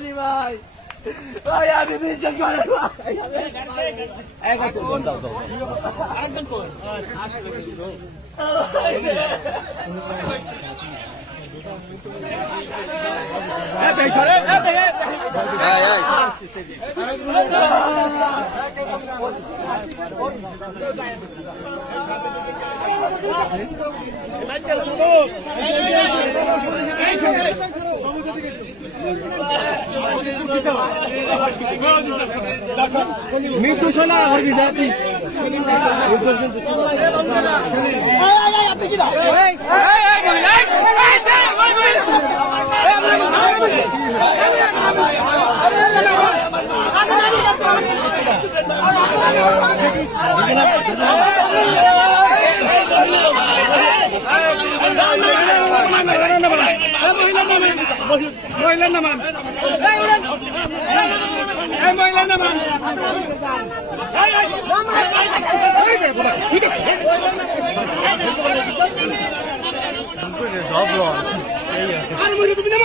জানি ভাই ভাই আমি বিচার করে ভাই এক আছে দাও দাও মৃত্যু শোনা আমার বিজাতি মহিলা নামান মহিলা নামান আর মহিলা তুমি নেব?